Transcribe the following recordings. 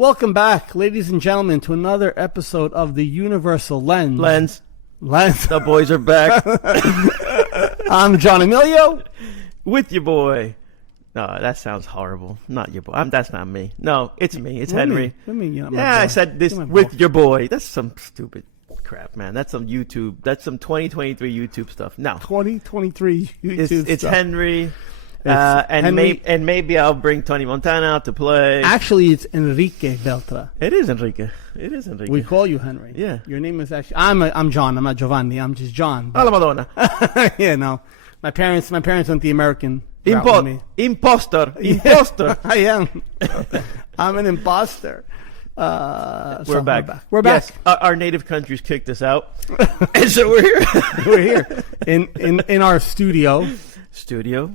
Welcome back, ladies and gentlemen, to another episode of the Universal Lens. Lens. The boys are back. I'm John Emilio. With your boy. No, that sounds horrible. Not your boy. That's not me. No, it's me. It's Henry. I said this with your boy. That's some stupid crap, man. That's some YouTube. That's some 2023 YouTube stuff. No. 2023 YouTube It's stuff. Henry. Henry. Maybe I'll bring Tony Montana out to play. Actually, it's Enrique Beltra. It is Enrique. We call you Henry. Yeah. Your name is actually. I'm John. I'm not Giovanni. I'm just John. Alla Madonna. Yeah, no. My parents went the American route with me. Imposter. I am. I'm an imposter. We're back. We're back. Yes, our native countries kicked us out, and so we're here. We're here in our studio.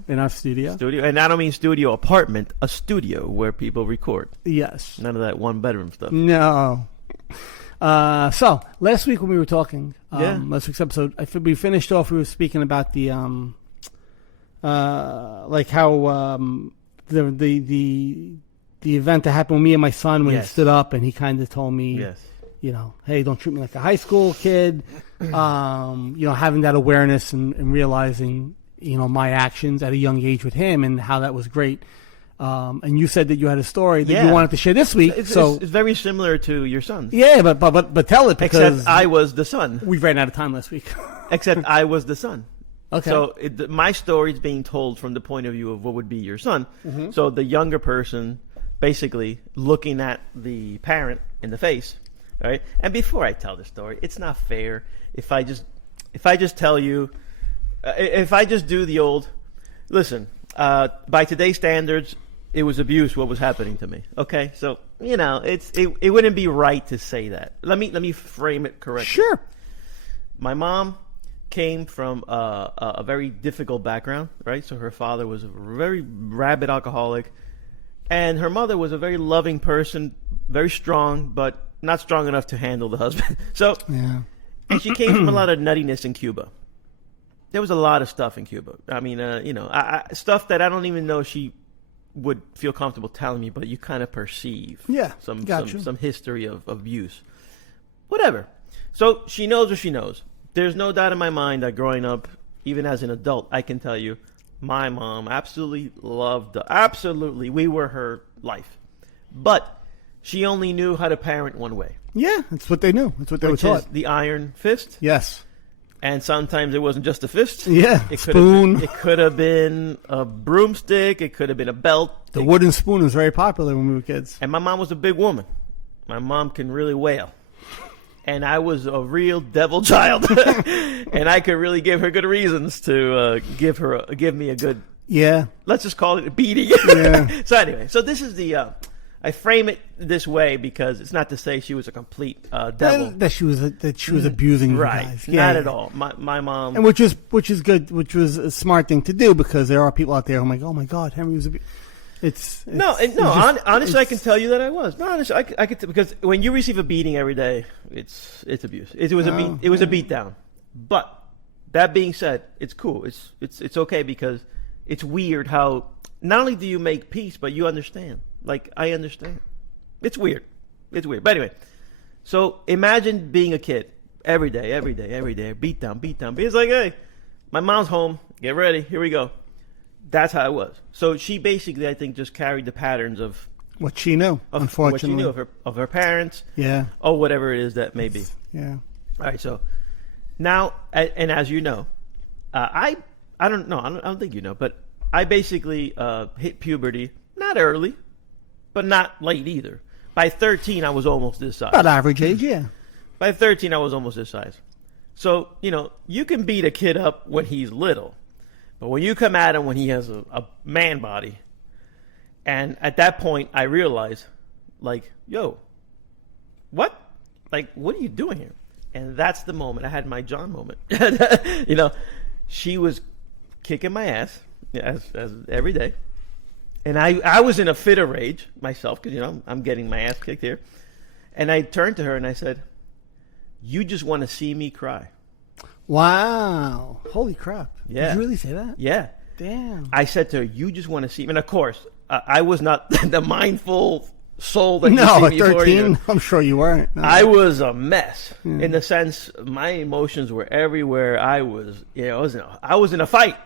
In our studio. And I don't mean studio apartment, a studio where people record. Yes. None of that one bedroom stuff. No. So last week when we were talking, last week's episode, we finished off. We were speaking about the like how the event that happened with me and my son when he stood up and he kind of told me, you know, hey, don't treat me like a high school kid. You know, having that awareness and realizing, you know, my actions at a young age with him and how that was great. And you said that you had a story that you wanted to share this week. It's very similar to your son's. Yeah, but tell it because except I was the son. We ran out of time last week. Except I was the son. Okay. So my story is being told from the point of view of what would be your son. Mm-hmm. So the younger person basically looking at the parent in the face, right? And before I tell the story, it's not fair if I just tell you, if I just do the old, listen, by today's standards, it was abuse what was happening to me. Okay, so you know it wouldn't be right to say that. Let me frame it correctly. Sure. My mom came from a very difficult background, right? So her father was a very rabid alcoholic, and her mother was a very loving person, very strong, but not strong enough to handle the husband. So, and she came from a lot of nuttiness in Cuba. There was a lot of stuff in Cuba. I mean, you know, stuff that I don't even know she would feel comfortable telling me, but you kind of perceive some history of abuse. Whatever. So she knows what she knows. There's no doubt in my mind that growing up, even as an adult, I can tell you, my mom absolutely loved absolutely, we were her life. But she only knew how to parent one way. Yeah, that's what they knew. That's what they were taught. Which is the iron fist. Yes. And sometimes it wasn't just a fist. Yeah, spoon. It could have been a broomstick. It could have been a belt. The wooden spoon was very popular when we were kids. And my mom was a big woman. My mom can really wail. And I was a real devil child. And I could really give her good reasons to give me a good, let's just call it a beating. Yeah. So anyway, so this is the... I frame it this way because it's not to say she was a complete devil. That she was abusing you guys. Yeah, not at all. My mom, and which is good, which was a smart thing to do because there are people out there who are like, oh my God, Henry was abusing. Honestly, I can tell you that I was. No, honestly, I could because when you receive a beating every day, it's abuse. It was a beat down. But that being said, it's cool. It's okay because it's weird how not only do you make peace, but you understand. Like, I understand. It's weird. But anyway, so imagine being a kid every day, beat down. It's like, hey, my mom's home. Get ready. Here we go. That's how it was. So she basically, I think, just carried the patterns of what she knew, unfortunately. What she knew of her parents. Yeah. Or whatever it is that may be. Yeah. All right, so now, and as you know, I don't think you know, but I basically hit puberty, not early, but not late either. By 13, I was almost this size. About average age, yeah. By 13, I was almost this size. So, you know, you can beat a kid up when he's little. But when you come at him when he has a man body, and at that point, I realized, like, yo, what? Like, what are you doing here? And that's the moment. I had my John moment. You know, she was kicking my ass as every day. And I was in a fit of rage myself because, you know, I'm getting my ass kicked here. And I turned to her and I said, you just want to see me cry. Wow. Holy crap. Yeah. Did you really say that? Yeah. Damn. I said to her, you just want to see me. And, of course, I was not the mindful soul that No, you at see before 13, I'm sure you weren't. No. I was a mess in the sense my emotions were everywhere. I was in a fight.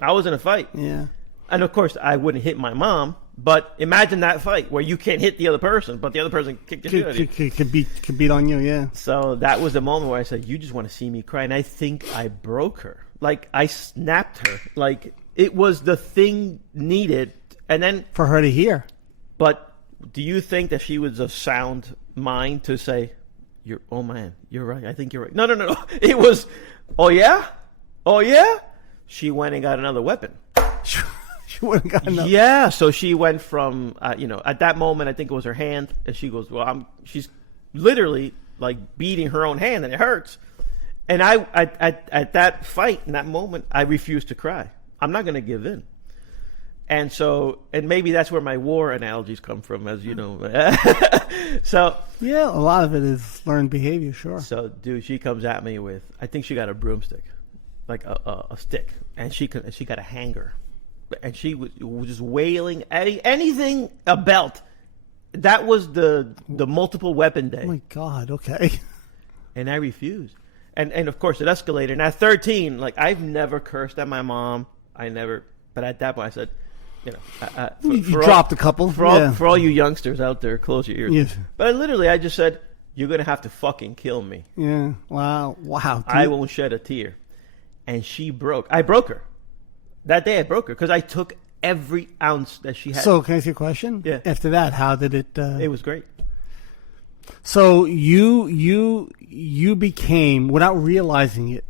I was in a fight. Yeah. And of course, I wouldn't hit my mom. But imagine that fight where you can't hit the other person, but the other person kicked the shit out of you. Could beat on you, yeah. So that was the moment where I said, "You just want to see me cry," and I think I broke her. Like I snapped her. Like it was the thing needed, and then for her to hear. But do you think that she was of sound mind to say, "Oh man, you're right. I think you're right." No. It was, "Oh yeah, oh yeah." She went and got another weapon. She wouldn't got enough. Yeah, so she went from, at that moment, I think it was her hand, and she goes, well, she's literally, like, beating her own hand, and it hurts. And at that fight, in that moment, I refused to cry. I'm not going to give in. And so, and maybe that's where my war analogies come from, as you know. So. Yeah, a lot of it is learned behavior, sure. So, dude, she comes at me with, I think she got a broomstick, like a stick, and she got a hanger. And she was just wailing anything, a belt. That was the multiple weapon day. Oh my God! Okay. And I refused. And of course it escalated. And at 13, like I've never cursed at my mom. But at that point I said, you dropped a couple. For all you youngsters out there, close your ears. Yes. But I just said, you're gonna have to fucking kill me. Yeah. Wow. Dude. I won't shed a tear. And I broke her. That day I broke her because I took every ounce that she had. So can I ask you a question? Yeah. After that, how did it? It was great. So you became, without realizing it,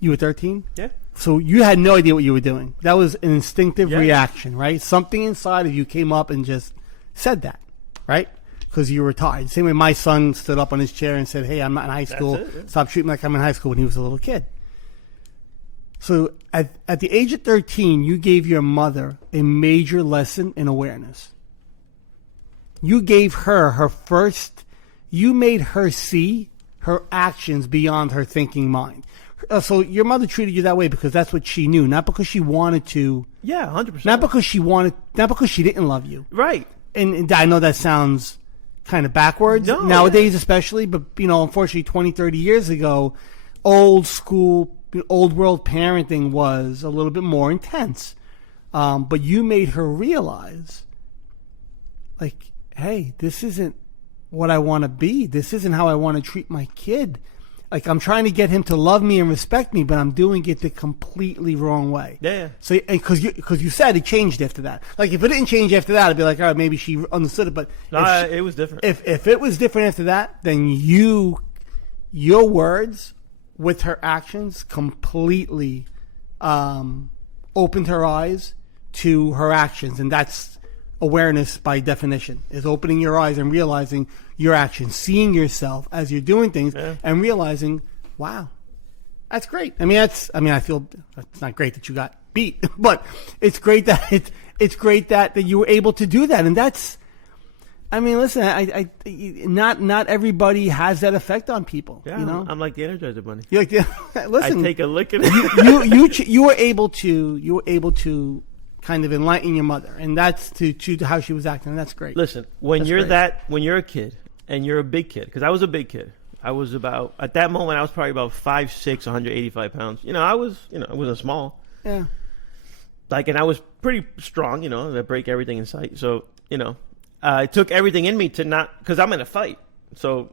you were 13? Yeah. So you had no idea what you were doing. That was an instinctive reaction, right? Something inside of you came up and just said that, right? Because you were tired. Same way my son stood up on his chair and said, "Hey, I'm not in high school. Stop treating me like I'm in high school," when he was a little kid. So at the age of 13, you gave your mother a major lesson in awareness. You gave her first, you made her see her actions beyond her thinking mind. So your mother treated you that way because that's what she knew, not because she wanted to. Yeah, 100%. Not because she didn't love you. Right. And I know that sounds kind of backwards nowadays, especially, but unfortunately 20, 30 years ago, old school, old world parenting was a little bit more intense. But you made her realize, like, hey, this isn't what I want to be. This isn't how I want to treat my kid. Like, I'm trying to get him to love me and respect me, but I'm doing it the completely wrong way. Yeah. So, because you said it changed after that. Like, if it didn't change after that, I'd be like, all right, maybe she understood it. But it was different. If it was different after that, then your words with her actions completely opened her eyes to her actions, and that's awareness by definition, is opening your eyes and realizing your actions, seeing yourself as you're doing things, and realizing, wow, that's great. I feel it's not great that you got beat, but it's great that that you were able to do that, and that's. Listen, I not everybody has that effect on people. Yeah, I'm like the Energizer Bunny. You're like listen, I take a look at it. You were able to kind of enlighten your mother, and that's to how she was acting, and that's great. Listen, when you're a kid and you're a big kid, because I was a big kid. I was at that moment I was probably about 5'6", 185 pounds. I wasn't small. Yeah. And I was pretty strong. I break everything in sight. So it took everything in me to not, because I'm in a fight. So,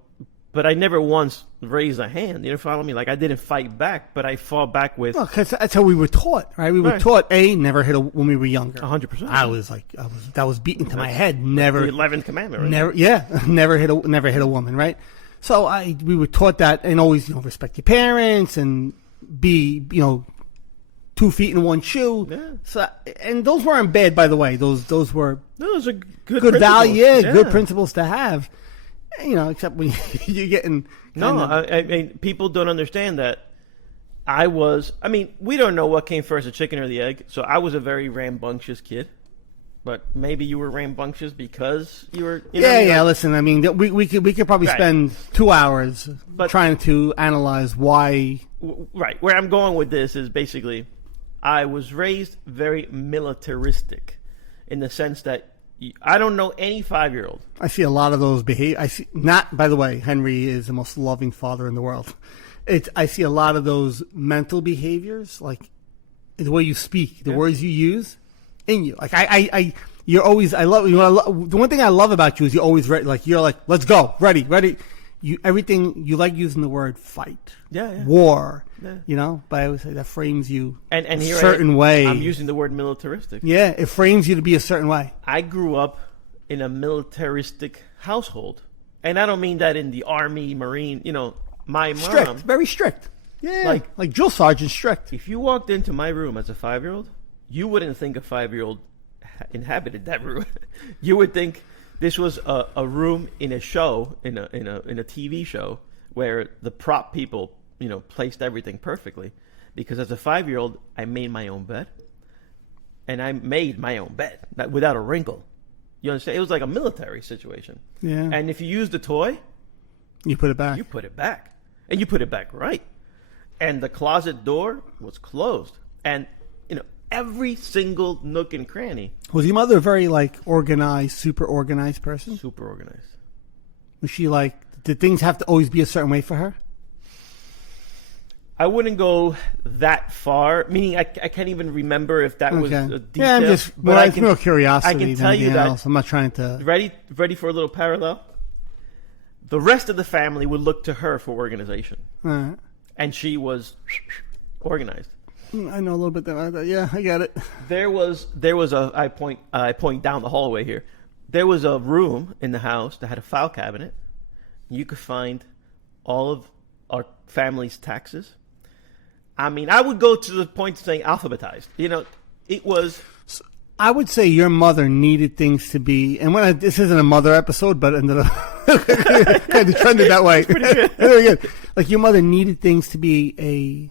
but I never once raised a hand. You follow me? Like I didn't fight back, but I fought back with. Well, because that's how we were taught, right? We were taught never hit when we were younger. 100%. That was beaten to my head. Never. The 11th commandment, right? Never hit a woman, right? So we were taught that, and always respect your parents and be 2 feet in one shoe. Yeah. So, and those weren't bad, by the way. Those were good value, good principles to have. Except when you're getting. I mean, people don't understand that. We don't know what came first, the chicken or the egg. So I was a very rambunctious kid. But maybe you were rambunctious because you were. Listen, we could probably spend 2 hours trying to analyze why. Right. Where I'm going with this is basically, I was raised very militaristic, in the sense that I don't know any 5-year-old. I see a lot of those behavior. I see not. By the way, Henry is the most loving father in the world. I see a lot of those mental behaviors, like the way you speak, the words you use, in you. Like you're always. I love you. The one thing I love about you is you're always ready. Like you're like, let's go, ready. Everything you like using the word fight, war. Yeah. You know, but I always say that frames you and a here certain way. I'm using the word militaristic. Yeah, it frames you to be a certain way. I grew up in a militaristic household, and I don't mean that in the Army, Marine. You know, my strict, mom, very strict. Yeah, like drill sergeant strict. If you walked into my room as a 5-year-old, you wouldn't think a 5-year-old inhabited that room. You would think this was a room in a show, in a TV show, where the prop people, you know, placed everything perfectly. Because as a 5-year-old, I made my own bed, and I made my own bed without a wrinkle. You understand? It was like a military situation. Yeah. And if you used a toy, you put it back. You put it back, and you put it back right. And the closet door was closed, and you know, every single nook and cranny. Was your mother a very like organized, super organized person? Super organized. Was she like? Did things have to always be a certain way for her? I wouldn't go that far. Meaning, I can't even remember if that was a detail. Yeah, I'm just. But it's real curiosity. I can tell you that. Else. I'm not trying to. Ready for a little parallel. The rest of the family would look to her for organization, and she was organized. I know a little bit about that. Yeah, I get it. There was a. I point down the hallway here. There was a room in the house that had a file cabinet. You could find all of our family's taxes. I mean, I would go to the point of saying alphabetized. You know, it was. I would say your mother needed things to be, and this isn't a mother episode, but ended up kind of trended that way. Very good. Like your mother needed things to be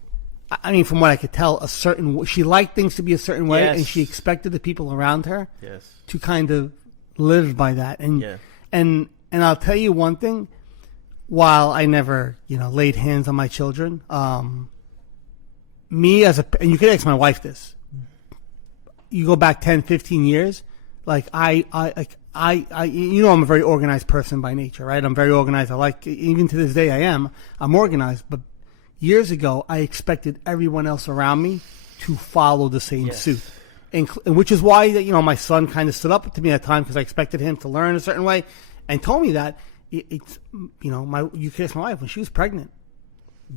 I mean, from what I could tell, a certain. She liked things to be a certain way, and she expected the people around her to kind of live by that. And and I'll tell you one thing. While I never, laid hands on my children, me and you could ask my wife this. You go back 10, 15 years, like I'm a very organized person by nature, right? I'm very organized. Even to this day, I'm organized. But years ago, I expected everyone else around me to follow the same suit. And which is why, my son kind of stood up to me at the time because I expected him to learn a certain way and told me that. You could ask my wife when she was pregnant.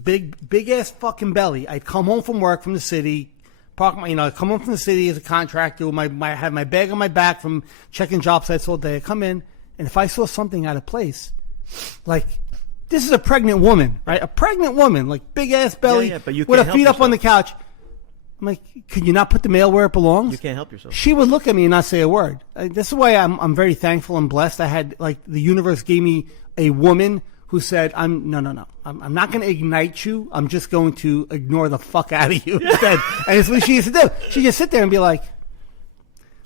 Big ass fucking belly. I'd come home from work from the city, come home from the city as a contractor. I had my bag on my back from checking job sites all day. I come in, and if I saw something out of place, like this is a pregnant woman, right? A pregnant woman, like big ass belly, but you with her can't feet help up on the couch. I'm like, could you not put the mail where it belongs? You can't help yourself. She would look at me and not say a word. This is why I'm very thankful and blessed. I had the universe gave me a woman who said, I'm not going to ignite you. I'm just going to ignore the fuck out of you instead. And it's what she used to do. She'd just sit there and be like,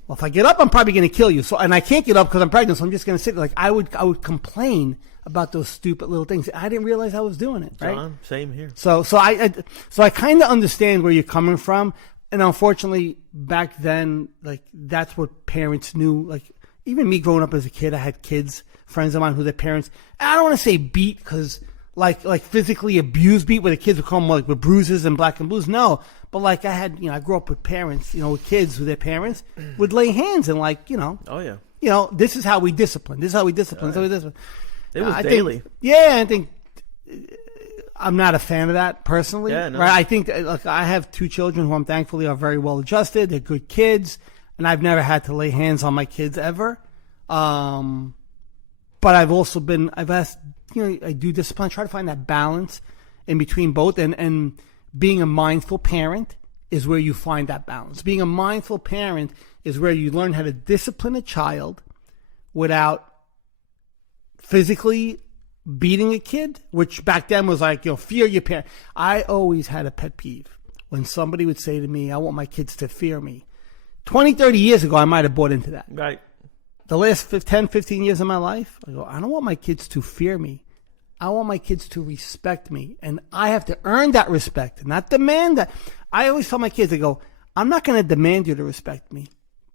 well, if I get up, I'm probably going to kill you. And I can't get up because I'm pregnant, so I'm just going to sit there. Like I would complain about those stupid little things. I didn't realize I was doing it. Right? John, same here. So I kind of understand where you're coming from, and unfortunately, back then, like that's what parents knew. Like even me growing up as a kid, I had friends of mine who their parents. I don't want to say beat because like physically abused beat, where the kids would come like with bruises and black and blues. No, but like I grew up with parents, with kids who their parents would lay hands and Oh yeah. This is how we discipline. This is how we discipline. This is how we discipline. It was daily. I think I'm not a fan of that personally. Yeah, no. Right? I think I have 2 children who I'm thankfully are very well adjusted. They're good kids, and I've never had to lay hands on my kids ever. But I've asked, I do discipline. I try to find that balance in between both, and being a mindful parent is where you find that balance. Being a mindful parent is where you learn how to discipline a child without physically beating a kid, which back then was like, fear your parent. I always had a pet peeve when somebody would say to me, I want my kids to fear me. 20, 30 years ago, I might have bought into that. Right. The last 10, 15 years of my life, I go, I don't want my kids to fear me. I want my kids to respect me. And I have to earn that respect, not demand that. I always tell my kids, I go, I'm not going to demand you to respect me,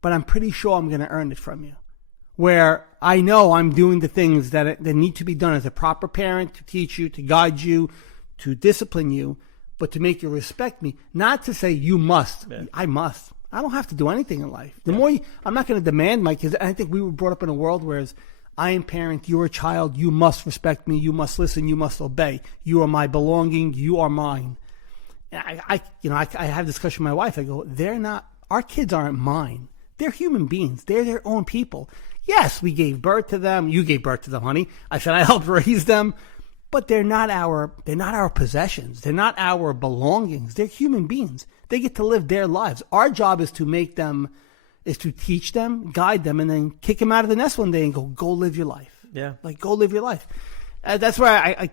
but I'm pretty sure I'm going to earn it from you. where I know I'm doing the things that need to be done as a proper parent, to teach you, to guide you, to discipline you, but to make you respect me, not to say you must. Yeah. I must. I don't have to do anything in life. The more I'm not going to demand my kids. I think we were brought up in a world where I am parent, you're a child, you must respect me, you must listen, you must obey. You are my belonging, you are mine. I have this discussion with my wife. I go, our kids aren't mine. They're human beings. They're their own people. Yes, we gave birth to them. You gave birth to them, honey. I said I helped raise them, but they're not our possessions. They're not our belongings. They're human beings. They get to live their lives. Our job is to teach them, guide them, and then kick them out of the nest one day and go live your life. Yeah, like go live your life. That's why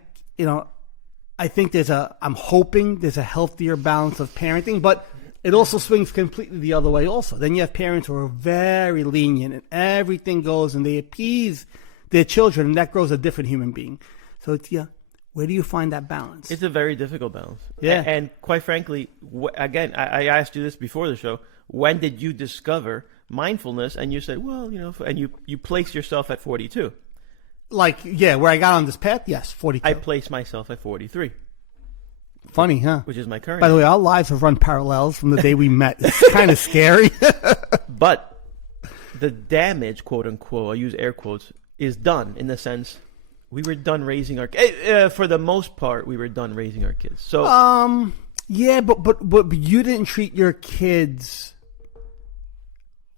I think I'm hoping there's a healthier balance of parenting, but it also swings completely the other way also. Then you have parents who are very lenient and everything goes and they appease their children, and that grows a different human being. So where do you find that balance? It's a very difficult balance. Yeah. And quite frankly, again, I asked you this before the show, when did you discover mindfulness? And you said, well, and you placed yourself at 42. Where I got on this path? Yes, 42. I placed myself at 43. Funny, huh? Which is my current. By the way, our lives have run parallels from the day we met. It's kind of scary. But the damage, quote unquote, I use air quotes, is done in the sense we were done raising our kids. For the most part, we were done raising our kids. So, yeah, but you didn't treat your kids.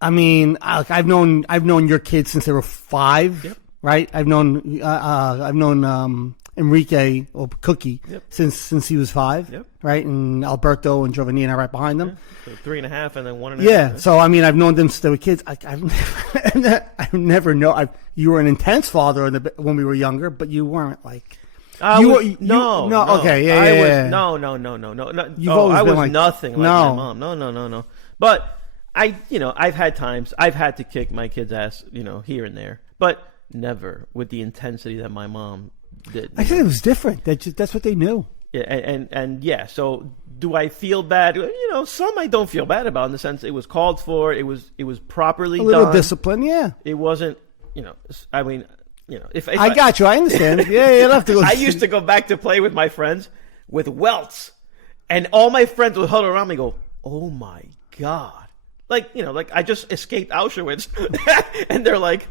I mean, I've known your kids since they were 5. Yep. Right? I've known Enrique or Cookie since he was 5. Yep. Right? And Alberto and Giovanni are right behind them. Yeah. So 3.5 and then 1.5. Yeah. So I mean, I've known them since they were kids. I've never known. You were an intense father when we were younger, but you weren't like. No. Okay. Yeah. No. You've always been was nothing like my mom. No. But I've had times I've had to kick my kid's ass, here and there, but never with the intensity that my mom did. I think it was different. That's what they knew. Yeah, and yeah. So do I feel bad? Some I don't feel bad about in the sense it was called for. It was properly done. A little discipline, yeah. It wasn't. I mean, if I got you, I understand. Yeah, you don't have to go. I used to go back to play with my friends with welts, and all my friends would huddle around me and go, "Oh my god!" Like I just escaped Auschwitz, and they're like,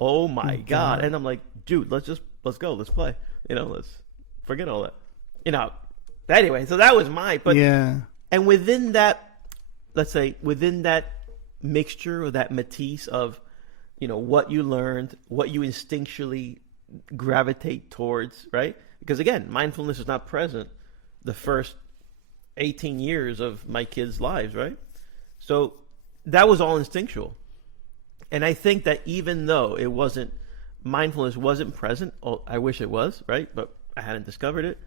"Oh my god!" And I'm like, "Dude, let's go, let's play. Let's forget all that." Anyway, so that was but yeah. And within that, let's say within that mixture or that matisse of, what you learned, what you instinctually gravitate towards, right? Because again, mindfulness is not present the first 18 years of my kids' lives, right? So that was all instinctual. And I think that even though mindfulness wasn't present, I wish it was, right? But I hadn't discovered it.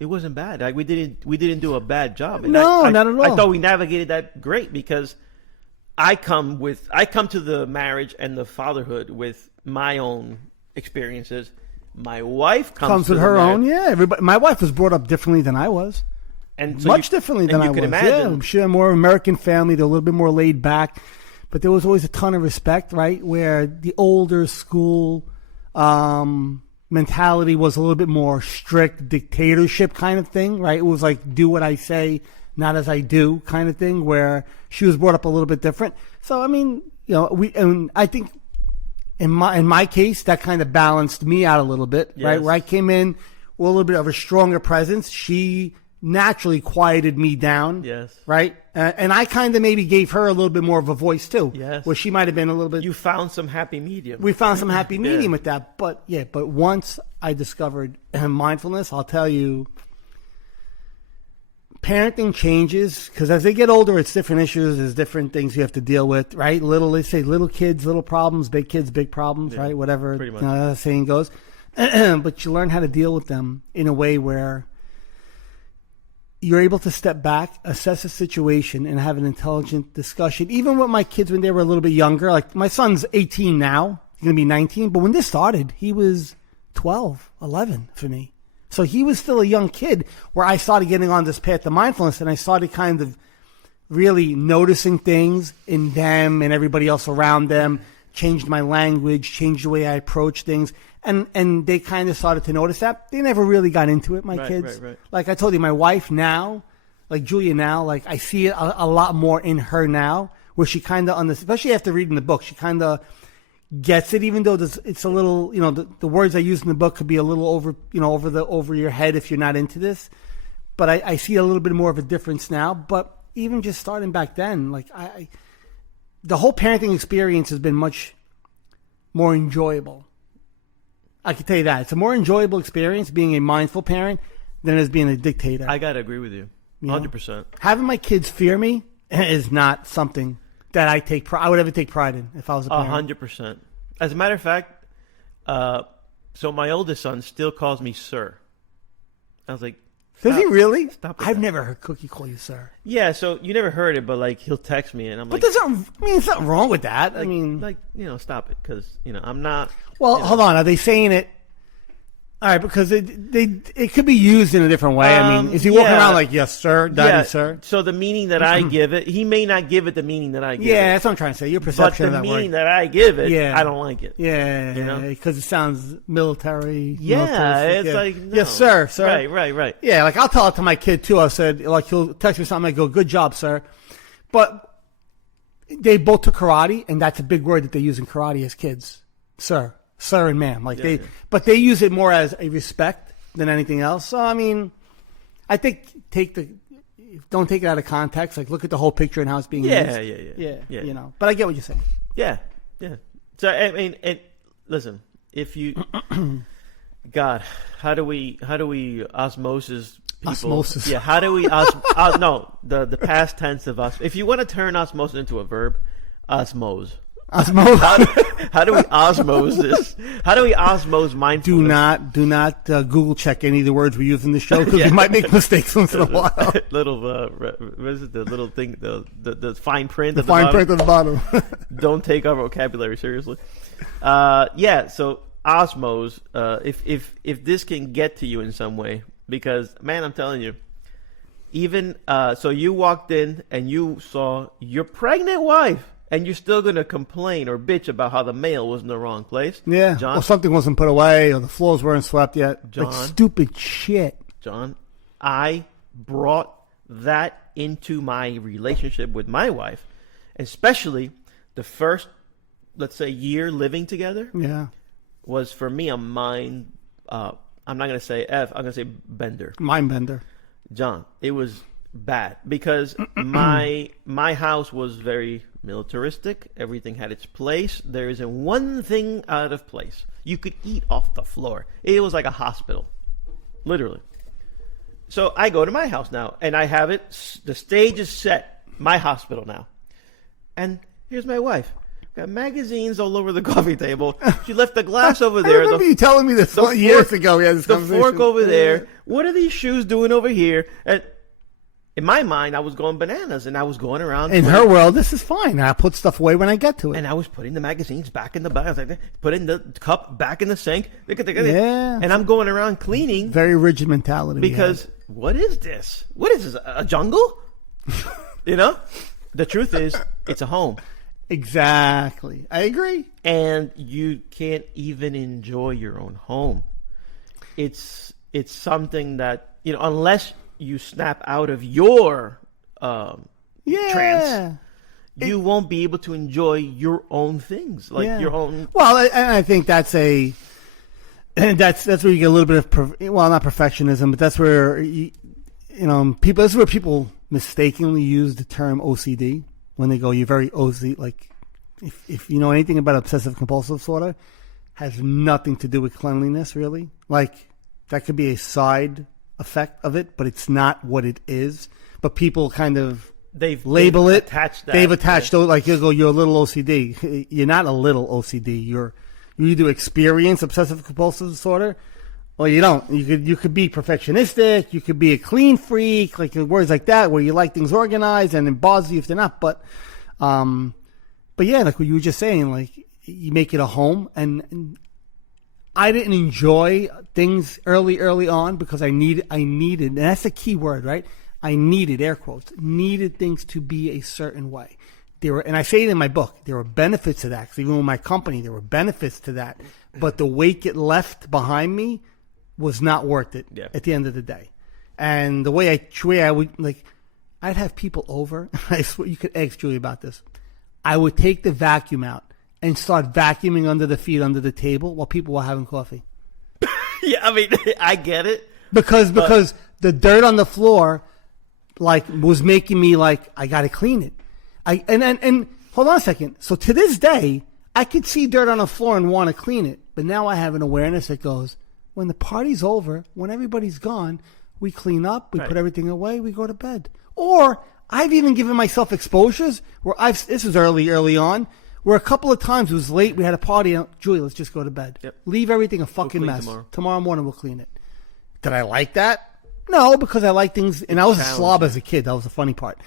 It wasn't bad. We didn't do a bad job. And not at all. I thought we navigated that great because I come to the marriage and the fatherhood with my own experiences. My wife comes with her own. Yeah, everybody. My wife was brought up differently than I was, and so much differently than I was. Imagine. Yeah, she had a more American family. They're a little bit more laid back, but there was always a ton of respect, right? Where the older school mentality was a little bit more strict dictatorship kind of thing, right? It was like do what I say, not as I do kind of thing, where she was brought up a little bit different. So I mean, and I think in my case that kind of balanced me out a little bit, yes. Right? Where I came in with a little bit of a stronger presence, she naturally quieted me down, yes, right? And I kind of maybe gave her a little bit more of a voice too, yes, where she might have been a little bit. You found some happy medium. We found some happy medium with that, but once I discovered mindfulness, I'll tell you, parenting changes because as they get older, it's different issues, there's different things you have to deal with, right? They say little kids, little problems, big kids, big problems, right? Whatever the saying goes, but you learn how to deal with them in a way where you're able to step back, assess a situation, and have an intelligent discussion. Even with my kids when they were a little bit younger, like my son's 18 now, he's going to be 19, but when this started, he was 12, 11 for me. So he was still a young kid where I started getting on this path of mindfulness, and I started kind of really noticing things in them and everybody else around them changed my language, changed the way I approach things. And they kind of started to notice that. They never really got into it, my kids. Right. Like I told you, my wife now, like Julia now, like I see it a lot more in her now, where she kind of, especially after reading the book, she kind of gets it, even though it's a little, the words I use in the book could be a little over your head if you're not into this. But I see a little bit more of a difference now. But even just starting back then, like the whole parenting experience has been much more enjoyable. I can tell you that. It's a more enjoyable experience being a mindful parent than it is being a dictator. I got to agree with you. 100%. Having my kids fear me is not something that I would ever take pride in if I was a parent. 100%. As a matter of fact, so my oldest son still calls me sir. I was like, does he really? Stop I've never heard Cookie call you sir. Yeah, so you never heard it, but like he'll text me and I'm like, but there's nothing wrong with that. Stop it, because I'm not. Well, hold on. Are they saying it? All right, because it could be used in a different way. I mean, is he walking around like, yes, sir, daddy, sir? So the meaning that I give it, he may not give it the meaning that I give it. Yeah, that's what I'm trying to say. Your perception of that word. But the meaning that I give it, I don't like it. Yeah, because it sounds military. Yeah, it's like, no. Yes, sir. Right. Yeah, like I'll tell it to my kid too. I said, like he'll text me something, I go, good job, sir. But they both took karate, and that's a big word that they use in karate as kids, sir. Sir and ma'am, but they use it more as a respect than anything else. So I mean, I think don't take it out of context. Like look at the whole picture and how it's being used. Yeah. But I get what you're saying. Yeah. So I mean, listen, if you, God, how do we osmosis people? Osmosis. Yeah. How do we no, the past tense of us. If you want to turn osmosis into a verb, osmose. How do we osmose this? How do we osmose mindfulness? Do not Google check any of the words we use in the show because you might make mistakes once in a while. What is it? The little thing, the fine print. The fine print at the bottom. Don't take our vocabulary seriously. So osmose. If this can get to you in some way, because man, I'm telling you, even so, you walked in and you saw your pregnant wife. And you're still going to complain or bitch about how the mail was in the wrong place. Yeah. John, or something wasn't put away or the floors weren't swept yet. John, like stupid shit. John, I brought that into my relationship with my wife, especially the first, let's say, year living together. Yeah. Was for me a mind, I'm not going to say F, I'm going to say bender. Mind bender. John, it was bad because my house was very militaristic. Everything had its place. There isn't one thing out of place. You could eat off the floor. It was like a hospital, literally. So I go to my house now and I have it. The stage is set. My hospital now. And here's my wife. Got magazines all over the coffee table. She left the glass over there. I remember you telling me this years ago. We had this conversation. The fork over there. What are these shoes doing over here? And in my mind, I was going bananas, and I was going around. In her world, this is fine. I put stuff away when I get to it. And I was putting the magazines back in the bag. I was like, putting the cup back in the sink. Yeah. And I'm going around cleaning. Very rigid mentality. Because what is this? What is this? A jungle? The truth is, it's a home. Exactly. I agree. And you can't even enjoy your own home. It's something that, unless you snap out of your trance, you won't be able to enjoy your own things, your own. Well, I think that's where you get a little bit of not perfectionism, but that's where people. This is where people mistakenly use the term OCD when they go, "You're very OCD." Like, if you know anything about obsessive compulsive disorder, has nothing to do with cleanliness, really. Like that could be a side effect of it, but it's not what it is. But people kind of label it. They've attached those, like you'll go, you're a little OCD. You're not a little OCD. You either experience obsessive compulsive disorder, or you don't. You could be perfectionistic. You could be a clean freak, like words like that, where you like things organized and it bothers you if they're not. But yeah, like what you were just saying, like you make it a home and I didn't enjoy things early on because I needed, and that's the key word, right? I needed, air quotes, needed things to be a certain way. and I say it in my book, there were benefits to that. Because even with my company, there were benefits to that. But the weight it left behind me was not worth it at the end of the day. And the way I would, like, I'd have people over. I swear, you could ask Julie about this. I would take the vacuum out and start vacuuming under the feet, under the table, while people were having coffee. Yeah, I mean, I get it. Because the dirt on the floor, like, was making me like, I got to clean it. And hold on a second. So to this day, I could see dirt on the floor and want to clean it. But now I have an awareness that goes, when the party's over, when everybody's gone, we clean up, we put everything away, we go to bed. Or I've even given myself exposures where this was early on, where a couple of times it was late, we had a party, and Julie, let's just go to bed. Yep. Leave everything a fucking mess. Tomorrow Morning we'll clean it. Did I like that? No, because I like things, and I was a slob as a kid. That was the funny part.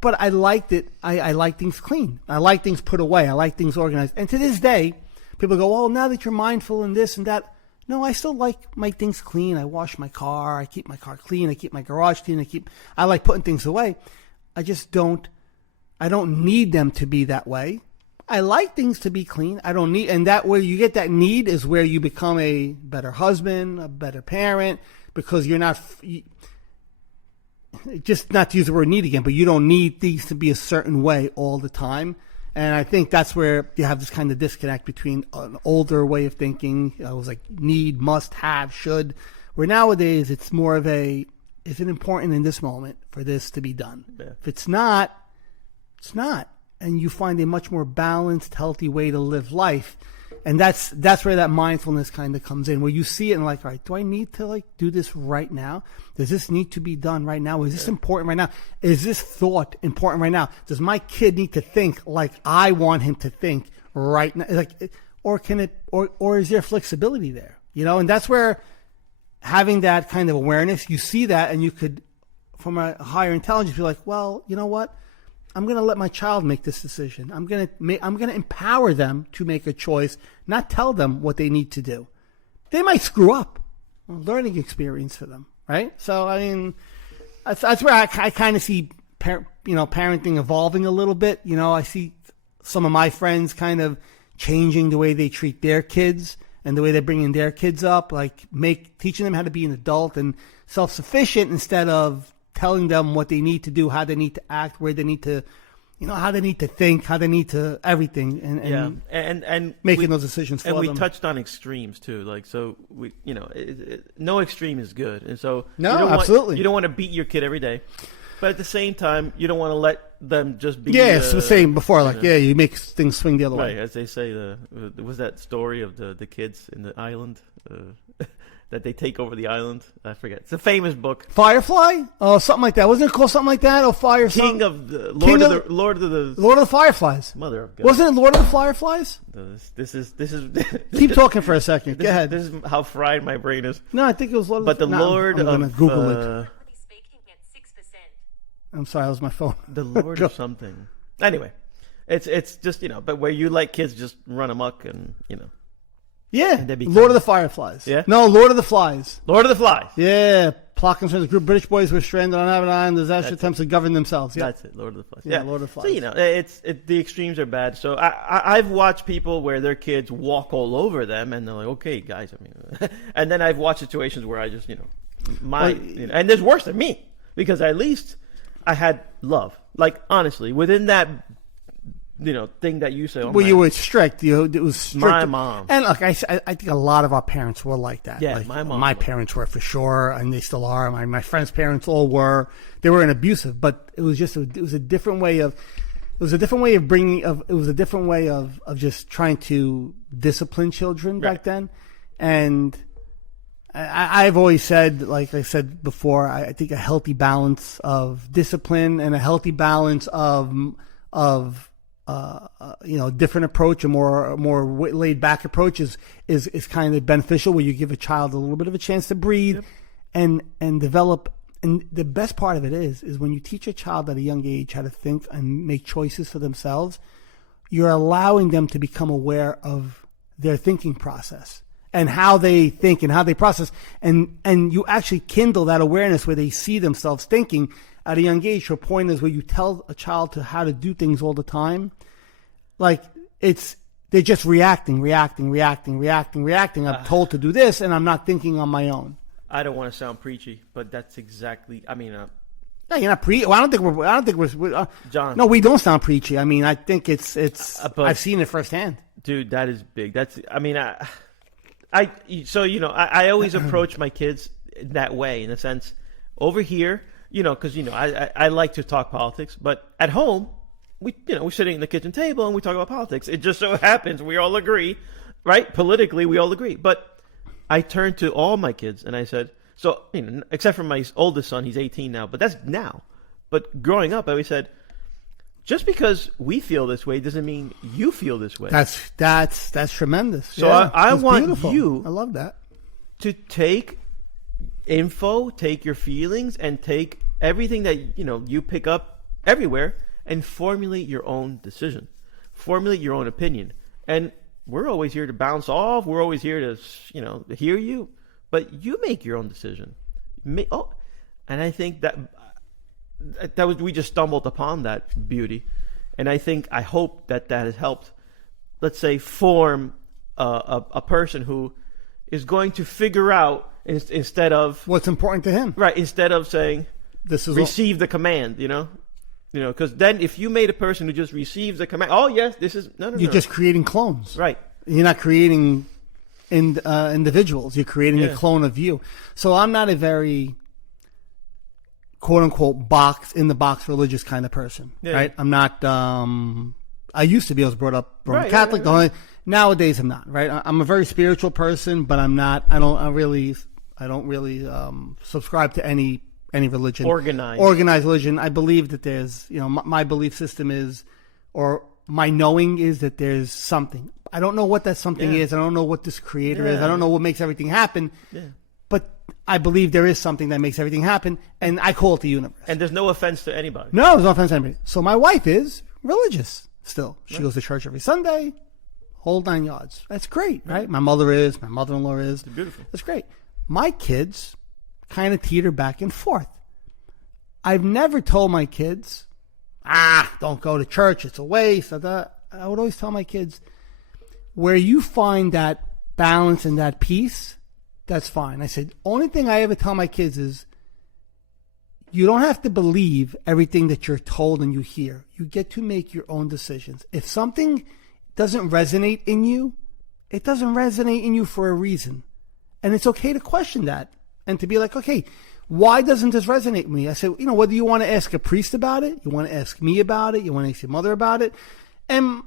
But I liked it. I like things clean. I like things put away. I like things organized. And to this day, people go, oh, now that you're mindful and this and that. No, I still like my things clean. I wash my car. I keep my car clean. I keep my garage clean. I like putting things away. I don't need them to be that way. I like things to be clean. I don't need, and that where you get that need is where you become a better husband, a better parent, because you're not, just not to use the word need again, but you don't need things to be a certain way all the time. And I think that's where you have this kind of disconnect between an older way of thinking. It was like need, must, have, should. Where nowadays it's more of is it important in this moment for this to be done? Yeah. If it's not, it's not. And you find a much more balanced, healthy way to live life. And that's where that mindfulness kind of comes in, where you see it and like, all right, do I need to like do this right now? Does this need to be done right now? Is this important right now? Is this thought important right now? Does my kid need to think like I want him to think right now? Like, or can it, or is there flexibility there? And that's where having that kind of awareness, you see that, and you could, from a higher intelligence, be like, well, you know what? I'm going to let my child make this decision. I'm going to empower them to make a choice, not tell them what they need to do. They might screw up. A learning experience for them, right? So, I mean, that's where I kind of see, parenting evolving a little bit. I see some of my friends kind of changing the way they treat their kids and the way they're bringing their kids up, like teaching them how to be an adult and self-sufficient instead of telling them what they need to do, how they need to act, where they need to, how they need to think, how they need to everything, and making those decisions for them. And we touched on extremes too, like so we, no extreme is good, and so absolutely, you don't want to beat your kid every day, but at the same time, you don't want to let them just be. Yeah, it's the same before, like you make things swing the other way. Right, as they say, was that story of the kids in the island. That they take over the island. I forget. It's a famous book. Firefly? Oh, something like that. Wasn't it called something like that? Oh, Fire. Lord of the Fireflies. Mother of God. Wasn't it Lord of the Fireflies? This is. Keep talking for a second. Go ahead. This is how fried my brain is. No, I think it was Lord. But I'm going to Google it. I'm sorry, that was my phone. The Lord of something. Anyway, it's just but where you let kids just run amok and Yeah, Lord of the Fireflies. Yeah? No, Lord of the Flies. Lord of the Flies. Yeah, Plot concerns a group of British boys were stranded on an island. Disaster attempts to govern themselves. Yeah. That's it, Lord of the Flies. Yeah, Lord of the Flies. So, the extremes are bad. So I've watched people where their kids walk all over them, and they're like, okay, guys, and then I've watched situations where I just, and there's worse than me, because at least I had love. Like, honestly, within that thing that you say. You were strict. It was strict. My mom. And look, I think a lot of our parents were like that. Yeah, like, my mom. My parents were for sure, and they still are. My friends' parents all were. They weren't abusive, but it was just it was a different way of. It was a different way of bringing. It was a different way of just trying to discipline children back then, and. I've always said, like I said before, I think a healthy balance of discipline and a healthy balance of different approach, a more laid back approach is kind of beneficial, where you give a child a little bit of a chance to breathe and develop. And the best part of it is when you teach a child at a young age how to think and make choices for themselves, you're allowing them to become aware of their thinking process and how they think and how they process. And you actually kindle that awareness where they see themselves thinking, at a young age to a point is where you tell a child how to do things all the time, like they're just reacting. I'm told to do this, and I'm not thinking on my own. I don't want to sound preachy, but that's exactly. I mean, no, you're not preachy. Well, I don't think we're John. No, we don't sound preachy. I mean, I think it's. I've seen it firsthand. Dude, that is big. That's. I mean, So I always approach my kids that way, in a sense. Over here, because I like to talk politics, but at home, we're sitting at the kitchen table and we talk about politics. It just so happens we all agree, right? Politically, we all agree, but. I turned to all my kids and I said, except for my oldest son, he's 18 now, but that's now. But growing up, I always said, just because we feel this way doesn't mean you feel this way. That's tremendous. So yeah, I want beautiful. I love that. To take info, take your feelings, and take everything that you pick up everywhere and formulate your own decision, formulate your own opinion, and. We're always here to bounce off. We're always here to, hear you. But you make your own decision. And I think that we just stumbled upon that beauty. And I hope that has helped, let's say, form a person who is going to figure out instead of... what's important to him. Right, instead of saying, this is receive the command, because then if you made a person who just receives the command, oh yes, this is no. You're just creating clones, right? You're not creating individuals. You're creating a clone of you. So I'm not a very quote unquote box religious kind of person, right? I'm not. I used to be. I was brought up Roman Catholic. Right. Nowadays, I'm not. Right? I'm a very spiritual person, but I'm not. I don't really subscribe to any religion. Organized religion. I believe that there's, my belief system is, or my knowing is that there's something. I don't know what that something is. I don't know what this creator is. I don't know what makes everything happen. Yeah. But I believe there is something that makes everything happen, and I call it the universe. And there's no offense to anybody. No, there's no offense to anybody. So my wife is religious still. She goes to church every Sunday, whole 9 yards. That's great, right? My mother is. My mother-in-law is. It's beautiful. That's great. My kids kind of teeter back and forth. I've never told my kids, don't go to church, it's a waste. I would always tell my kids, where you find that balance and that peace, that's fine. I said, only thing I ever tell my kids is, you don't have to believe everything that you're told and you hear. You get to make your own decisions. If something doesn't resonate in you, it doesn't resonate in you for a reason. And it's okay to question that and to be like, okay, why doesn't this resonate with me? I said, whether you want to ask a priest about it, you want to ask me about it, you want to ask your mother about it. And,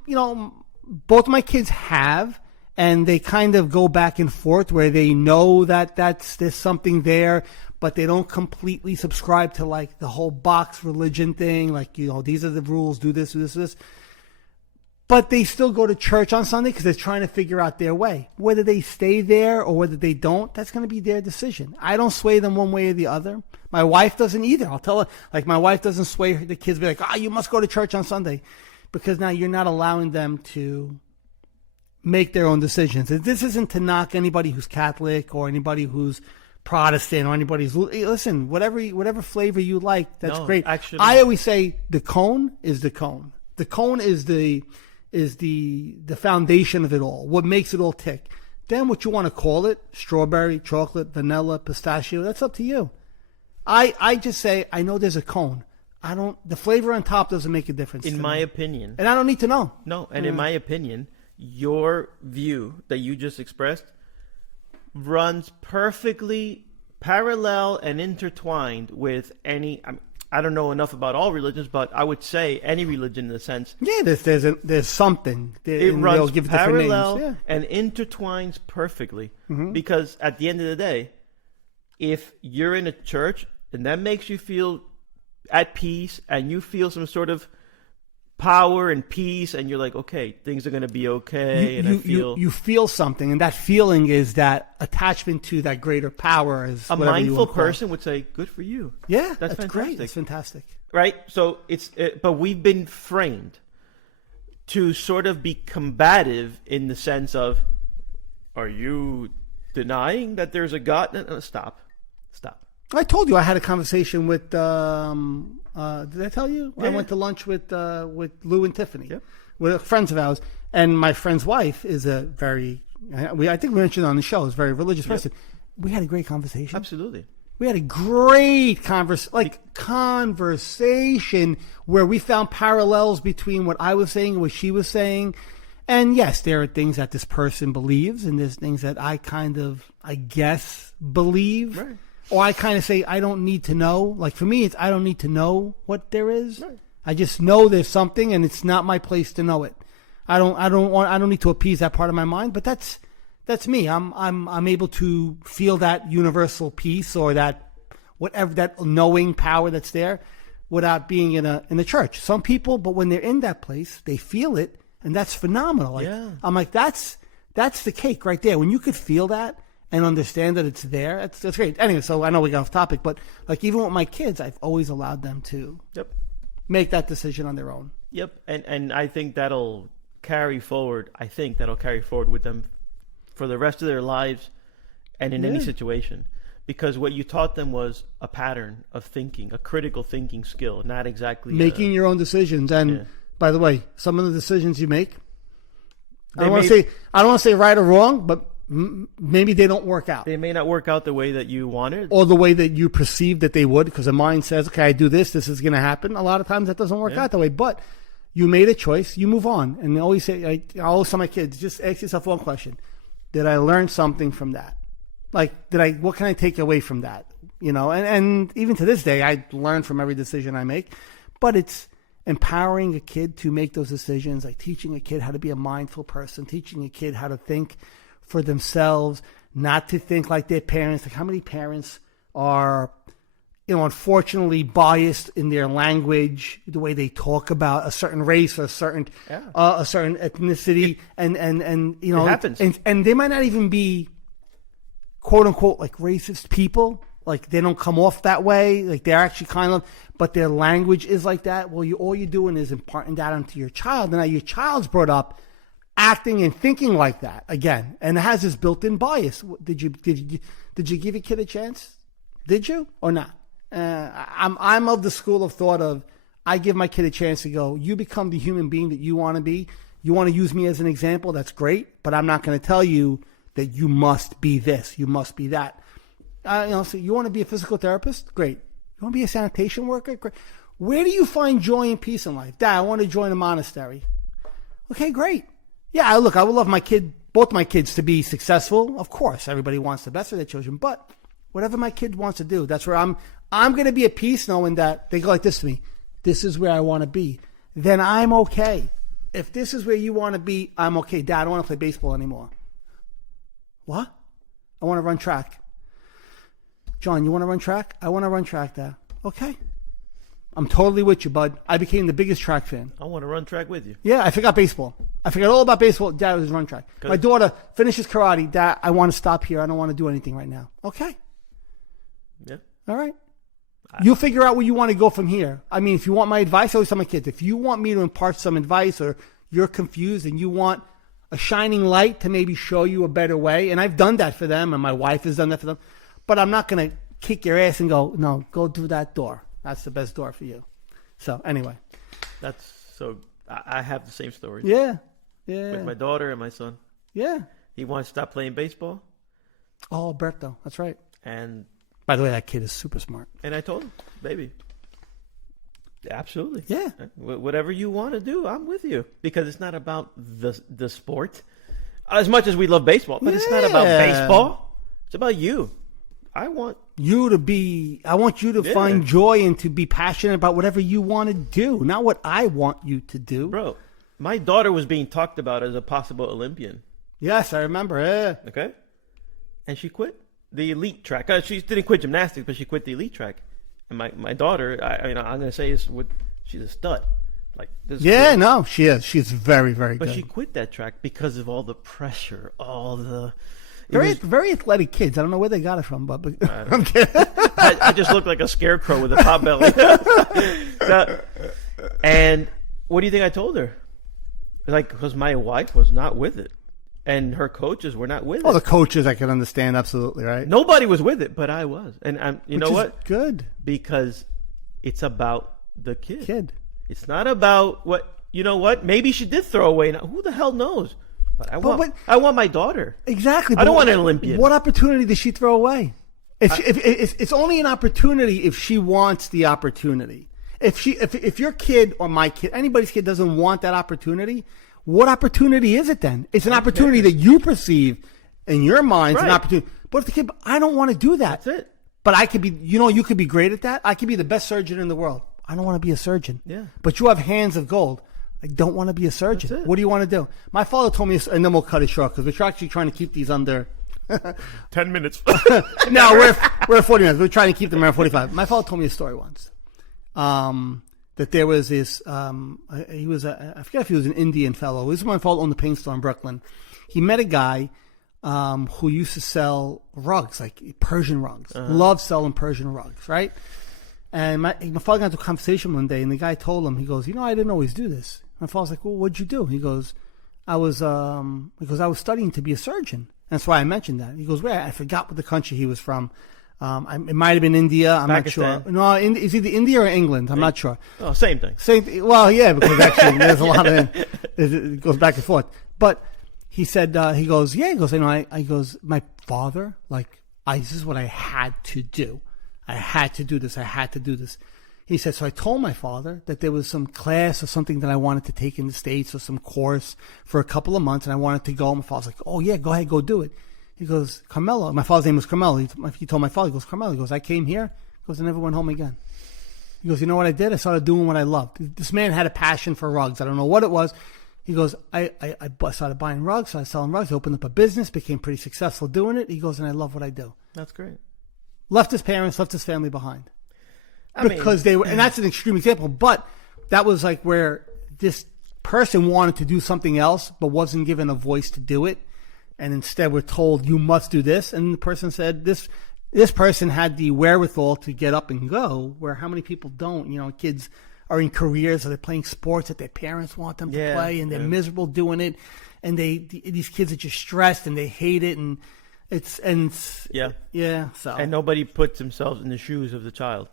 both my kids have, and they kind of go back and forth where they know that there's something there, but they don't completely subscribe to like the whole box religion thing. Like, these are the rules, do this, do this, do this. But they still go to church on Sunday because they're trying to figure out their way. Whether they stay there or whether they don't, that's going to be their decision. I don't sway them one way or the other. My wife doesn't either. I'll tell her, like, my wife doesn't sway the kids, be like, you must go to church on Sunday. Because now you're not allowing them to make their own decisions. This isn't to knock anybody who's Catholic or anybody who's Protestant or anybody who's... Listen, whatever flavor you like, that's great. Actually, I always say the cone is the cone. The cone is the foundation of it all, what makes it all tick. Then what you want to call it, strawberry, chocolate, vanilla, pistachio, that's up to you. I just say, I know there's a cone. The flavor on top doesn't make a difference. In my opinion. And I don't need to know. No, and in my opinion, your view that you just expressed runs perfectly parallel and intertwined with any... I don't know enough about all religions, but I would say any religion in a sense. Yeah, there's something. It runs parallel and intertwines perfectly. Mm-hmm. Because at the end of the day, if you're in a church and that makes you feel at peace and you feel some sort of power and peace and you're like, okay, things are going to be okay. You feel something, and that feeling is that attachment to that greater power. Is a mindful person would say, good for you. Yeah, that's fantastic. Great. That's fantastic. Right? So but we've been framed to sort of be combative in the sense of, are you denying that there's a God? No, stop. I told you I had a conversation with. Did I tell you? Yeah. I went to lunch with Lou and Tiffany, Yep. with friends of ours, and my friend's wife is a very. I think we mentioned on the show is a very religious person. We had a great conversation. Absolutely. We had a great conversation where we found parallels between what I was saying and what she was saying. And yes, there are things that this person believes, and there's things that I guess, believe. Right. Or I kind of say, I don't need to know. Like for me, it's I don't need to know what there is. Right. I just know there's something, and it's not my place to know it. I don't need to appease that part of my mind, but that's me. I'm able to feel that universal peace or that whatever, that knowing power that's there without being in a church. Some people, but when they're in that place, they feel it, and that's phenomenal. Like, yeah. I'm like, that's the cake right there. When you could feel that and understand that it's there, that's great. Anyway, so I know we got off topic, but like even with my kids, I've always allowed them to make that decision on their own. Yep. And I think that'll carry forward. I think that'll carry forward with them for the rest of their lives and in any situation. Because what you taught them was a pattern of thinking, a critical thinking skill, not exactly making your own decisions. And by the way, some of the decisions you make, I don't want to say right or wrong, but maybe they don't work out. They may not work out the way that you wanted. Or the way that you perceive that they would, because the mind says, okay, I do this is going to happen. A lot of times that doesn't work out that way. But you made a choice, you move on. And I always tell my kids, just ask yourself one question. Did I learn something from that? Like, what can I take away from that? You know, and even to this day, I learn from every decision I make. But it's empowering a kid to make those decisions, like teaching a kid how to be a mindful person, teaching a kid how to think for themselves, not to think like their parents. Like, how many parents are, unfortunately biased in their language, the way they talk about a certain race or a certain ethnicity, and it happens. And they might not even be quote unquote like racist people. Like they don't come off that way. Like they're actually kind of, but their language is like that. Well, all you're doing is imparting that onto your child, and now your child's brought up acting and thinking like that again, and it has this built-in bias. Did you give your kid a chance? Did you or not? I'm of the school of thought of I give my kid a chance to go. You become the human being that you want to be. You want to use me as an example. That's great, but I'm not going to tell you that you must be this. You must be that. So you want to be a physical therapist? Great. You want to be a sanitation worker? Great. Where do you find joy and peace in life? Dad, I want to join a monastery. Okay, great. Yeah, look, I would love both my kids to be successful. Of course, everybody wants the best for their children, but whatever my kid wants to do, that's where I'm going to be at peace knowing that they go like this to me. This is where I want to be. Then I'm okay. If this is where you want to be, I'm okay. Dad, I don't want to play baseball anymore. What? I want to run track. John, you want to run track? I want to run track, Dad. Okay. I'm totally with you, bud. I became the biggest track fan. I want to run track with you. Yeah, I forgot baseball. I forgot all about baseball. Dad was run track. Good. My daughter finishes karate. Dad, I want to stop here. I don't want to do anything right now. Okay. Yeah. All right. You figure out where you want to go from here. I mean, if you want my advice, I always tell my kids, if you want me to impart some advice or you're confused and you want a shining light to maybe show you a better way, and I've done that for them, and my wife has done that for them, but I'm not going to kick your ass and go, no, go through that door. That's the best door for you. So anyway. I have the same story. Yeah. Yeah. With my daughter and my son. Yeah. He wants to stop playing baseball. Oh, Alberto. That's right. And by the way, that kid is super smart. And I told him, baby, absolutely. Yeah. Whatever you want to do, I'm with you. Because it's not about the sport. As much as we love baseball, but it's not about baseball. It's about you. I want you to find joy and to be passionate about whatever you want to do, not what I want you to do. Bro, my daughter was being talked about as a possible Olympian. Yes, I remember. Yeah. Okay. And she quit the elite track. She didn't quit gymnastics, but she quit the elite track. And my daughter, I'm going to say she's a stud. Like this. Yeah, no, she is. She's very, very good. But she quit that track because of all the pressure, all the... Very athletic kids. I don't know where they got it from, but I'm kidding. I just look like a scarecrow with a pot belly. And what do you think I told her? Like, because my wife was not with it. And her coaches were not with it. Oh, the coaches I can understand, absolutely, right? Nobody was with it, but I was. And you know what? Good. Because it's about the kid. Kid. It's not about what, you know what? Maybe she did throw away. Now, who the hell knows? But I want my daughter. Exactly. I don't want an Olympian. What opportunity does she throw away? If it's only an opportunity if she wants the opportunity. If your kid or my kid, anybody's kid doesn't want that opportunity, what opportunity is it then? It's an opportunity that you perceive in your mind as an opportunity. But if the kid, I don't want to do that. That's it. But I could be, you could be great at that. I could be the best surgeon in the world. I don't want to be a surgeon. Yeah. But you have hands of gold. I don't want to be a surgeon. What do you want to do? My father told me, and then we'll cut it short because we're actually trying to keep these under 10 minutes. No, we're at 40 minutes. We're trying to keep them around 45. My father told me a story once. That there was this, I forget if he was an Indian fellow. This is my father owned the paint store in Brooklyn. He met a guy who used to sell rugs, like Persian rugs. Loved selling Persian rugs, right? And my father got into a conversation one day, and the guy told him, he goes, I didn't always do this. My father's like, well, what'd you do? He goes, I was studying to be a surgeon. That's why I mentioned that. He goes, I forgot what the country he was from. It might have been India. I'm Pakistan. not sure. No, is either India or England? I'm not sure. Oh, same thing. Well, yeah, because actually there's a lot of it goes back and forth. But he said, he goes, my father, this is what I had to do. I had to do this. He said, so I told my father that there was some class or something that I wanted to take in the States or some course for a couple of months, and I wanted to go. My father's like, oh yeah, go ahead, go do it. He goes, Carmelo. My father's name was Carmelo. He told my father, he goes, Carmelo. He goes, I came here. He goes, I never went home again. He goes, you know what I did? I started doing what I loved. This man had a passion for rugs. I don't know what it was. He goes, I started buying rugs, started selling rugs. I opened up a business, became pretty successful doing it. He goes, and I love what I do. That's great. Left his parents, left his family behind. Because they were, and that's an extreme example, but that was like where this person wanted to do something else, but wasn't given a voice to do it. And instead we're told, you must do this. And the person said, this person had the wherewithal to get up and go, where how many people don't? Kids are in careers or they're playing sports that their parents want them to play, and they're miserable doing it. And these kids are just stressed and they hate it. And it's. So. And nobody puts themselves in the shoes of the child.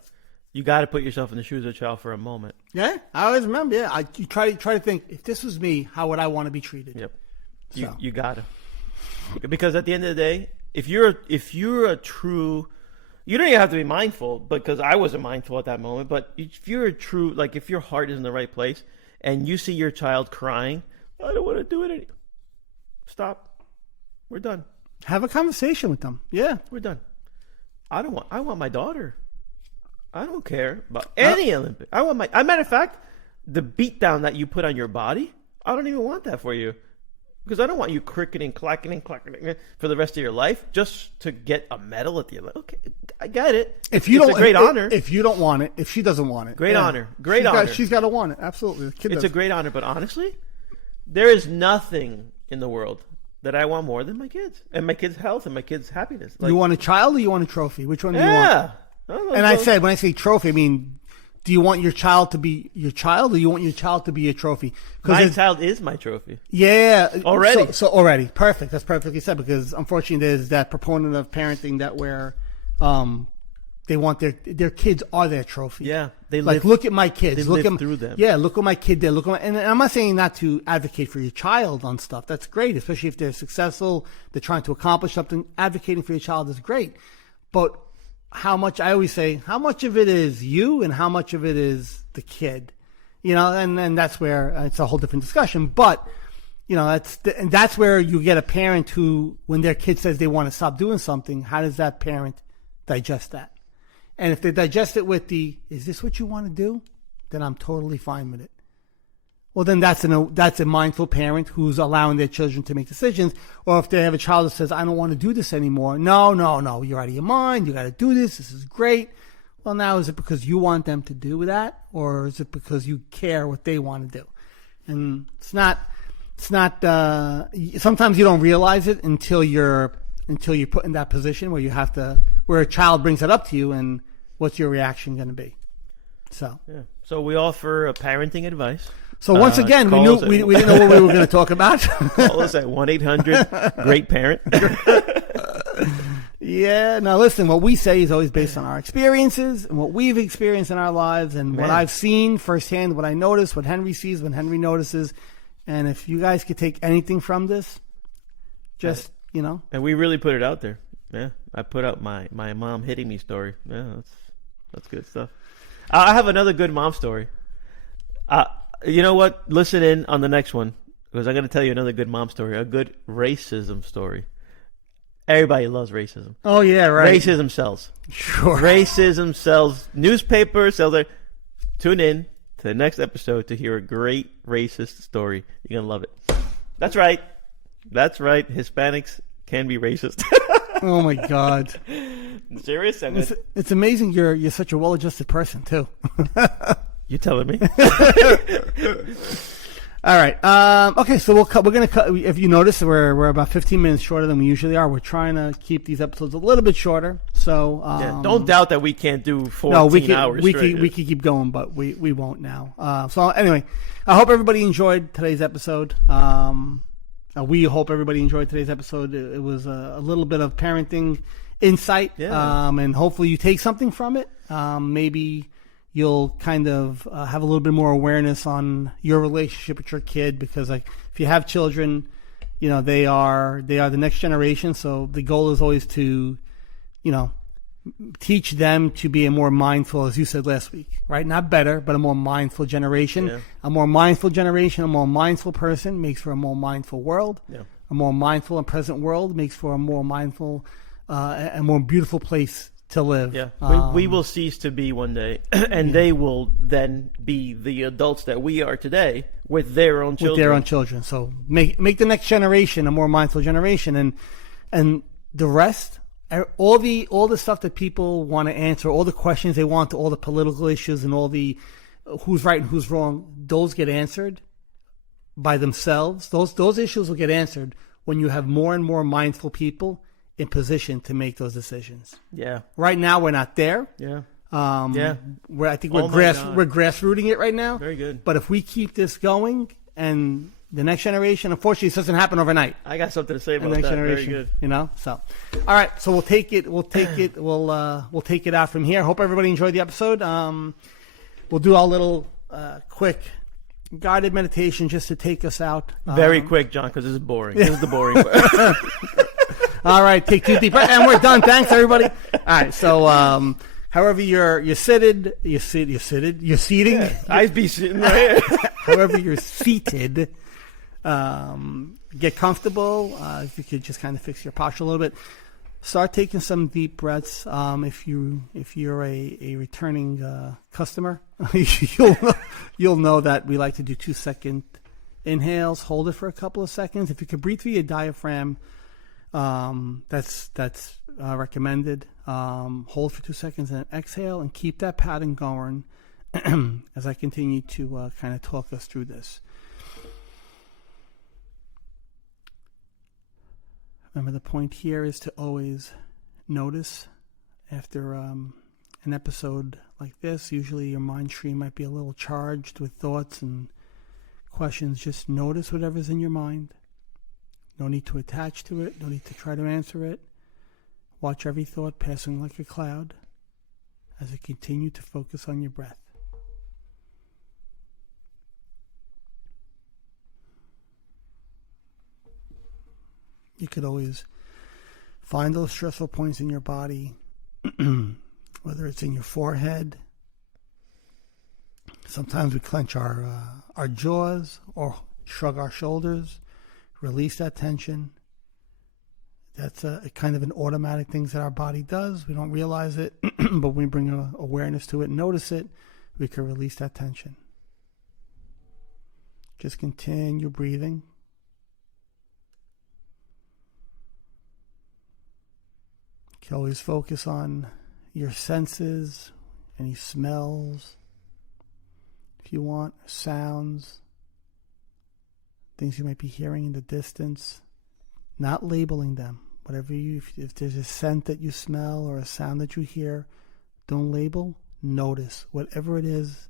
You got to put yourself in the shoes of the child for a moment. Yeah, I always remember. Yeah, you try to think, if this was me, how would I want to be treated? Yep. You got to. Because at the end of the day, if you're a true, you don't even have to be mindful, because I wasn't mindful at that moment. But if you're a true, if your heart is in the right place, and you see your child crying, I don't want to do it anymore. Stop. We're done. Have a conversation with them. Yeah, we're done. I want my daughter. I don't care about any Olympic. I want my. As a matter of fact, the beatdown that you put on your body, I don't even want that for you. Because I don't want you cricketing, clacking for the rest of your life just to get a medal at the end. Okay, I get it. It's a great honor. If you don't want it, if she doesn't want it. Great honor. Great honor. She's got to want it. Absolutely. It's a great honor. But honestly, there is nothing in the world that I want more than my kids. And my kids' health and my kids' happiness. You want a child or you want a trophy? Which one do you want? Yeah. And when I say trophy, I mean, do you want your child to be your child, or you want your child to be a trophy? My child is my trophy. Yeah. Already. So already. Perfect. That's perfectly said, because unfortunately there's that proponent of parenting that where they want their kids are their trophy. Yeah. They look at my kids. They live through them. Yeah, look at my kid there. And I'm not saying not to advocate for your child on stuff. That's great, especially if they're successful, they're trying to accomplish something. Advocating for your child is great. But how much of it is you and how much of it is the kid, and that's where it's a whole different discussion. But, that's where you get a parent who, when their kid says they want to stop doing something, how does that parent digest that? And if they digest it with is this what you want to do? Then I'm totally fine with it. Well, then that's a mindful parent who's allowing their children to make decisions. Or if they have a child that says, I don't want to do this anymore. No, you're out of your mind. You got to do this. This is great. Well, now, is it because you want them to do that? Or is it because you care what they want to do? And it's not, sometimes you don't realize it until you're put in that position where you have to, where a child brings it up to you, and what's your reaction going to be? So So we offer parenting advice. So once again, we didn't know what we were going to talk about. Call us at 1-800-GREAT-PARENT. Yeah. Now listen, what we say is always based on our experiences and what we've experienced in our lives and what I've seen firsthand, what I noticed, what Henry sees, what Henry notices. And if you guys could take anything from this, just, And we really put it out there. Yeah. I put out my mom hitting me story. Yeah, that's good stuff. I have another good mom story. You know what? Listen in on the next one, because I'm going to tell you another good mom story, a good racism story. Everybody loves racism. Oh, yeah, right. Racism sells. Sure. Racism sells. Newspapers sell their... Tune in to the next episode to hear a great racist story. You're going to love it. That's right. Hispanics can be racist. Oh, my God. Serious? It's amazing you're such a well-adjusted person, too. You telling me? All right. Okay, so we're going to cut. If you notice, we're about 15 minutes shorter than we usually are. We're trying to keep these episodes a little bit shorter. So don't doubt that we can't do 14 hours. We could keep going, but we won't now. So anyway, I hope everybody enjoyed today's episode. We hope everybody enjoyed today's episode. It was a little bit of parenting insight, and hopefully you take something from it. Maybe you'll kind of have a little bit more awareness on your relationship with your kid, because like if you have children, they are the next generation. So the goal is always to, teach them to be a more mindful, as you said last week, right? Not better, but a more mindful generation. Yeah. A more mindful generation, a more mindful person makes for a more mindful world. Yeah. A more mindful and present world makes for a more mindful, a more beautiful place to live. Yeah, we will cease to be one day, and they will then be the adults that we are today with their own children. So make the next generation a more mindful generation, and the rest, all the stuff that people want to answer, all the questions they want, all the political issues, and all the who's right and who's wrong, those get answered by themselves. Those issues will get answered when you have more and more mindful people in position to make those decisions. Yeah. Right now we're not there. Yeah. I think we're grassrooting it right now. Very good. But if we keep this going, and the next generation, unfortunately, this doesn't happen overnight. I got something to say about that. Very good. So, all right. So we'll take it. We'll take it out from here. Hope everybody enjoyed the episode. We'll do our little quick guided meditation just to take us out. Very quick, John, because this is boring. This is the boring part. All right, take 2 deep breaths, and we're done. Thanks, everybody. All right, so however you're seated. Yeah, I'd be sitting right here. However you're seated, get comfortable. If you could just kind of fix your posture a little bit. Start taking some deep breaths. If you're a returning customer, you'll know that we like to do 2-second inhales. Hold it for a couple of seconds. If you could breathe through your diaphragm. That's recommended. Hold for 2 seconds and exhale, and keep that pattern going as I continue to kind of talk us through this. Remember, the point here is to always notice after an episode like this. Usually your mind stream might be a little charged with thoughts and questions. Just notice whatever's in your mind. No need to attach to it. No need to try to answer it. Watch every thought passing like a cloud as you continue to focus on your breath. You could always find those stressful points in your body, whether it's in your forehead. Sometimes we clench our jaws or shrug our shoulders. Release that tension. That's a kind of an automatic thing that our body does. We don't realize it, but when we bring awareness to it and notice it, we can release that tension. Just continue breathing. You can always focus on your senses, any smells, if you want, sounds, things you might be hearing in the distance, not labeling them. Whatever if there's a scent that you smell or a sound that you hear, don't label, notice whatever it is,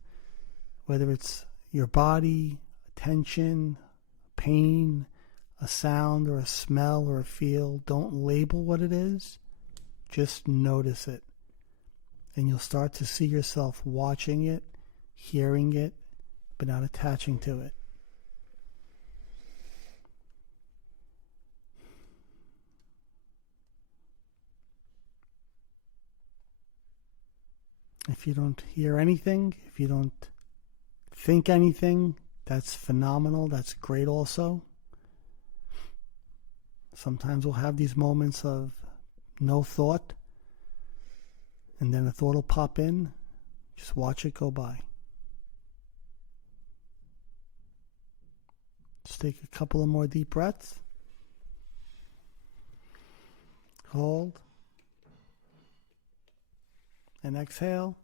whether it's your body, tension, pain, a sound or a smell or a feel. Don't label what it is. Just notice it. And you'll start to see yourself watching it, hearing it, but not attaching to it. If you don't hear anything, if you don't think anything, that's phenomenal. That's great also. Sometimes we'll have these moments of no thought, and then a thought will pop in. Just watch it go by. Just take a couple of more deep breaths. Hold. And exhale.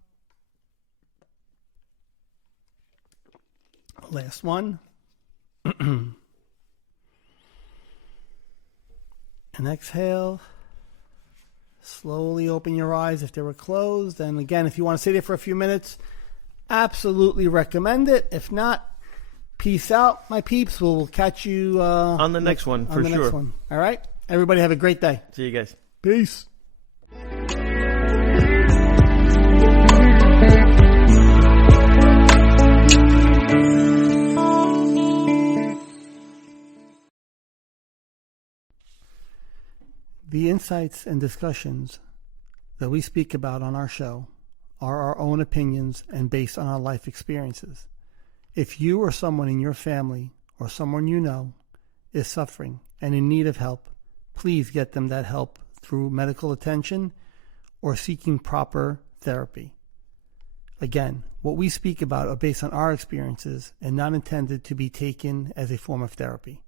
Last one. And exhale. Slowly open your eyes if they were closed. And again, if you want to stay there for a few minutes, absolutely recommend it. If not, peace out, my peeps. We'll catch you on the next one, for sure. Next one. All right? Everybody have a great day. See you guys. Peace. The insights and discussions that we speak about on our show are our own opinions and based on our life experiences. If you or someone in your family or someone you know is suffering and in need of help, please get them that help through medical attention or seeking proper therapy. Again, what we speak about are based on our experiences and not intended to be taken as a form of therapy.